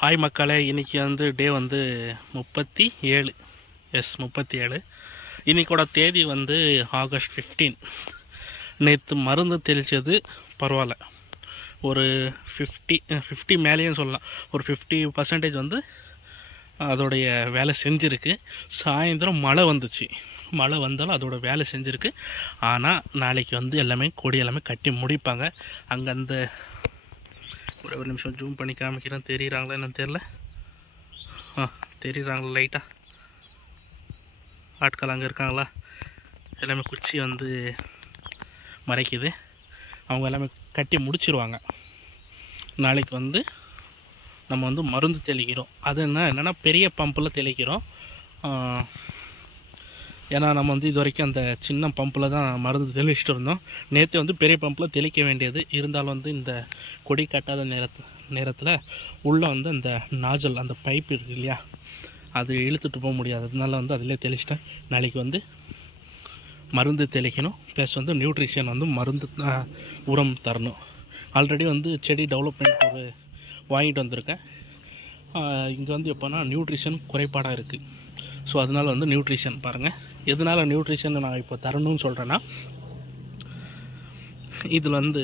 Hi மக்களே, இன்றைக்கி வந்து டே வந்து 37. 37. இன்றைக்கோட தேதி வந்து ஆகஸ்ட் 15. நேற்று மருந்து தெளித்தது பரவாயில்ல, ஒரு 50 மேலேயும் சொல்லலாம். ஒரு 50% வந்து அதோடைய வேலை செஞ்சுருக்கு. சாயந்தரம் மழை வந்துச்சு. மழை வந்தாலும் அதோட வேலை செஞ்சுருக்கு. ஆனால் நாளைக்கு வந்து எல்லாமே கொடி எல்லாமே கட்டி முடிப்பாங்க. அங்கே அந்த ஒரு நிமிஷம் ஜூம் பண்ணி காமிக்கிறேன். தெரியுறாங்களா என்னன்னு தெரில. தெரியுறாங்களா லைட்டாக? ஆட்கள் அங்கே இருக்காங்களா? எல்லாமே குச்சி வந்து மறைக்குது. அவங்க எல்லாமே கட்டி முடிச்சிருவாங்க. நாளைக்கு வந்து நம்ம வந்து மருந்து தெளிக்கிறோம். அது என்னென்னா பெரிய பம்பில் தெளிக்கிறோம். ஏன்னா நம்ம வந்து இது வரைக்கும் அந்த சின்ன பம்பில் தான் மருந்து தெளிச்சுட்டு இருந்தோம். நேற்று வந்து பெரிய பம்பில் தெளிக்க வேண்டியது இருந்தாலும் வந்து இந்த கொடி கட்டாத நேரத்தில் உள்ளே வந்து அந்த நாஜல், அந்த பைப் இருக்கு இல்லையா, அது இழுத்துட்டு போக முடியாது. அதனால வந்து அதிலே தெளிச்சிட்டேன். நாளைக்கு வந்து மருந்து தெளிக்கணும். ப்ளஸ் வந்து நியூட்ரிஷன் வந்து மருந்து உரம் தரணும். ஆல்ரெடி வந்து செடி டெவலப்மெண்ட் ஒரு வாங்கிட்டு வந்திருக்கேன். இங்கே வந்து எப்போனா நியூட்ரிஷன் குறைபாடாக இருக்குது. ஸோ அதனால் வந்து நியூட்ரிஷன் பாருங்கள். எதனால் நியூட்ரிஷன் நான் இப்போ தரணும்னு சொல்கிறேன்னா, இதில் வந்து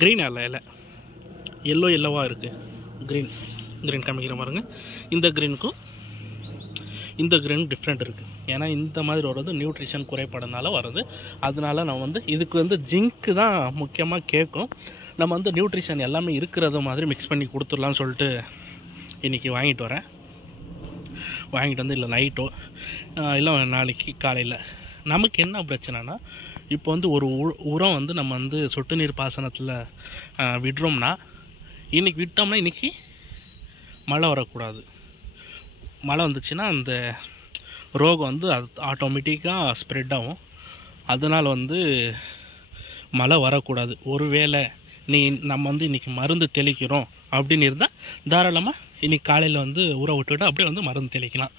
க்ரீன் இலை எல்லோவாக இருக்குது. க்ரீன் காமிக்கிற பாருங்க. இந்த க்ரீனுக்கும் இந்த க்ரீன் டிஃப்ரெண்ட் இருக்குது. ஏன்னா இந்த மாதிரி வர்றது நியூட்ரிஷன் குறைபாடுனால வருது. அதனால நம்ம வந்து இதுக்கு வந்து ஜிங்க்கு தான் முக்கியமாக கேட்கும். நம்ம வந்து நியூட்ரிஷன் எல்லாமே இருக்கிறத மாதிரி மிக்ஸ் பண்ணி கொடுத்துடலான்னு சொல்லிட்டு இன்றைக்கி வாங்கிட்டு வரேன். வாங்கிட்டு வந்து இல்லை நைட்டோ இல்லை நாளைக்கு காலையில். நமக்கு என்ன பிரச்சனைனா, இப்போ வந்து ஒரு உரம் வந்து நம்ம வந்து சொட்டு நீர் பாசனத்தில் விடுறோம்னா, இன்றைக்கி விட்டோம்னா இன்றைக்கி மழை வரக்கூடாது. மழை வந்துச்சுன்னா அந்த ரோகம் வந்து அது ஆட்டோமேட்டிக்காக ஸ்ப்ரெட் ஆகும். அதனால் வந்து மழை வரக்கூடாது. ஒருவேளை நம்ம வந்து இன்றைக்கி மருந்து தெளிக்கிறோம் அப்படின்னு இருந்தால் தாராளமாக இன்றைக்கி காலையில் வந்து ஊற விட்டுவிட்டு அப்படியே வந்து மருந்து தெளிக்கலாம்.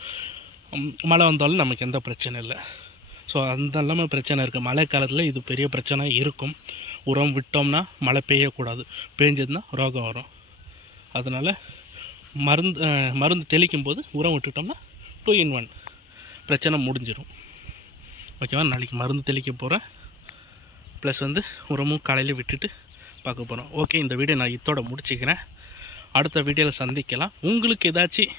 மழை வந்தாலும் நமக்கு எந்த பிரச்சனை இல்லை. ஸோ அந்த எல்லாமே பிரச்சனை இருக்குது. மழை காலத்தில் இது பெரிய பிரச்சனை இருக்கும். உரம் விட்டோம்னா மழை பெய்யக்கூடாது. பெஞ்சதுன்னா ரோகம் வரும். அதனால் மருந்து தெளிக்கும் போது உரம் விட்டுட்டோம்னா 2 in 1 பிரச்சனை முடிஞ்சிடும். ஓகேவா? நாளைக்கு மருந்து தெளிக்க போகிறேன். ப்ளஸ் வந்து உரமும் காலையில் விட்டுட்டு பார்க்க போகிறோம். ஓகே, இந்த வீடியோ நான் இதோட முடிச்சுக்கிறேன். அடுத்த வீடியோவில் சந்திக்கலாம். உங்களுக்கு ஏதாச்சும்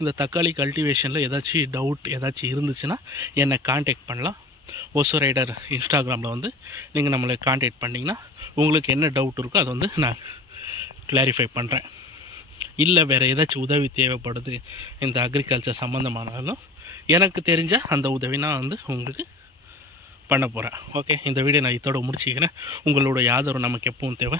இந்த தக்காளி கல்டிவேஷனில் ஏதாச்சும் டவுட் ஏதாச்சும் இருந்துச்சுன்னா என்னை காண்டாக்ட் பண்ணலாம். ஓசோ ரைடர் இன்ஸ்டாகிராமில் வந்து நீங்கள் நம்மளை காண்டாக்ட் பண்ணிங்கன்னா உங்களுக்கு என்ன டவுட் இருக்கோ அதை வந்து நான் கிளாரிஃபை பண்ணுறேன். இல்லை வேறு ஏதாச்சும் உதவி தேவைப்படுது இந்த அக்ரிகல்ச்சர் சம்மந்தமானாலும் எனக்கு தெரிஞ்ச அந்த உதவி நான் வந்து உங்களுக்கு பண்ண போகிறேன். ஓகே, இந்த வீடியோ நான் இதோட முடிச்சுக்கிறேன். உங்களோட ஆதரவு நமக்கு எப்பவும் தேவை.